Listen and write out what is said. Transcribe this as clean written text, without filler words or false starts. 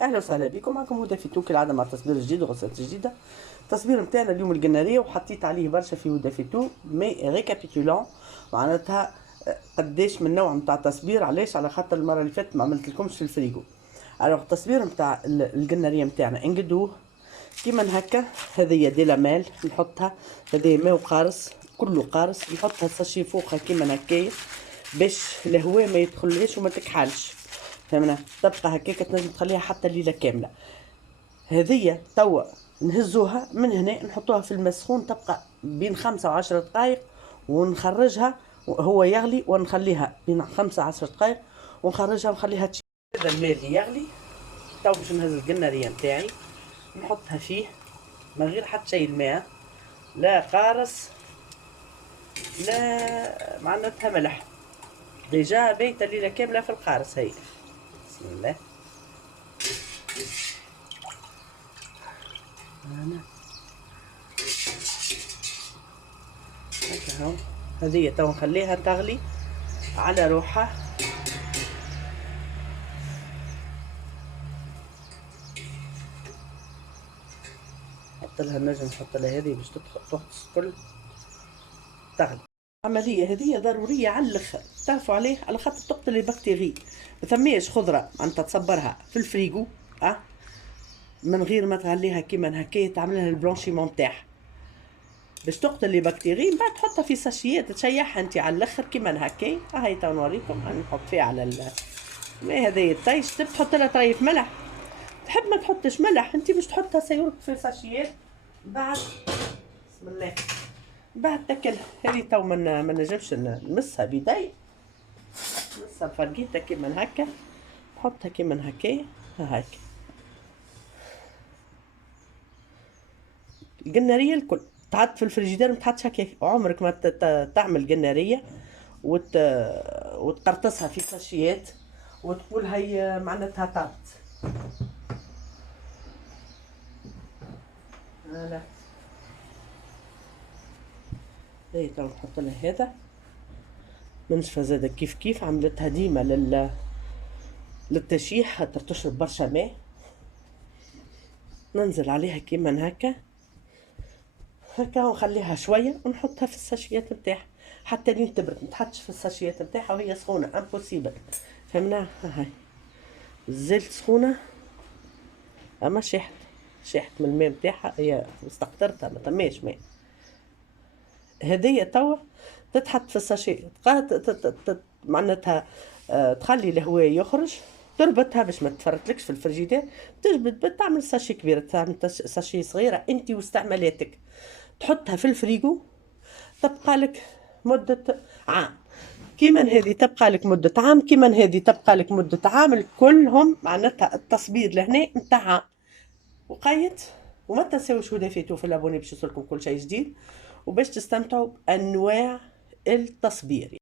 اهلا وسهلا بكم. معكم هدى في توك العاده مع تصوير جديد وغسالة جديده. التصوير نتاعنا اليوم القناريه وحطيت عليه برشا في هدى في تو مي ريكابيتولون معناتها قداش من نوع نتاع تصوير. علاش؟ على خاطر المره اللي فاتت ما عملت لكمش في الفريغو. الوغ التصوير نتاع القناريه نتاعنا نقدوه كيما هكا. هذه دي لامال نحطها، هذه ماء قارص كله قارص، نحطها ساشي فوقها كيما هكايا باش الهواء ما يدخلهاش وما تكحلش. فهمنا؟ تبقى هكاك تنجم تخليها حتى الليله كامله. هذيا توا نهزوها من هنا نحطوها في الماء سخون، تبقى بين 5 و10 دقائق ونخرجها وهو يغلي، ونخليها بين 5 و10 دقائق ونخرجها ونخليها تشي. هذا الماء اللي يغلي تو باش نهز القناريه نتاعي نحطها فيه من غير حتى شيء. الماء لا قارص لا معناتها ملح، ديجا بيت الليله كامله في القارص. هي بسم الله. أنا هكا هو. هذه تو نخليها تغلي على روحها. نحط لها النجم، نحط لها هذه باش تغطس كل تغلي. العملية هذه ضرورية على الاخر، تعرفوا عليه؟ على خاطر تقتل البكتيري. ما ثماش خضرة انت تصبرها في الفريغو من غير ما تغليها كيما هكايا، تعملها البلونشيمون تاعها باش تقتل لي بكتيري. من بعد تحطها في ساشيات تشيحها انت على الاخر كيما هكايا. هاي تو نوريكم نحط فيها على ما هذه الطيش. تبي تحط لها طريف ملح، تحب ما تحطش ملح انت باش تحطها سيورك في ساشيات. بعد بسم الله بعد تاكلها. هذه تو ما نجمش نمسها بيدي، نمسها بفرقيتها كيما هكا، نحطها كيما هكايا هاك. القناريه الكل تحط في الفريجيدير، ما تحطش هكا. عمرك ما تعمل قناريه وتقرطسها في ساشيات وتقول هي معناتها طابت. هلا هي تو نحط لها هذا منشفة زادة كيف كيف عملتها ديما للتشيح خاطر تشرب برشا ماء. ننزل عليها كيما هكا هكا ونخليها شوية ونحطها في الساشيات نتاعها حتى لين تبرد. متحطش في الساشيات نتاعها وهي سخونة، امبوسيبل. فهمنا؟ هاي الزلت سخونة اما شحت من الماء نتاعها، هي استقطرتها ما تماش ماء. هدية توا تتحط في الساشي معناتها تخلي الهواء يخرج، تربطها باش ما تفرتلكش في الفريجيدير. تجبد تعمل ساشي كبيرة، تعمل ساشي صغيرة انت واستعمالاتك، تحطها في الفريجو تبقى لك مدة عام. كيما هذه تبقى لك مدة عام، كيما هذه تبقى لك مدة عام. كلهم معناتها التصبير لهنا نتاع وقيت. وما تنساوش هدى فيتو في الابوني باش يوصلكم كل شيء جديد وباش تستمتعوا بانواع التصبير.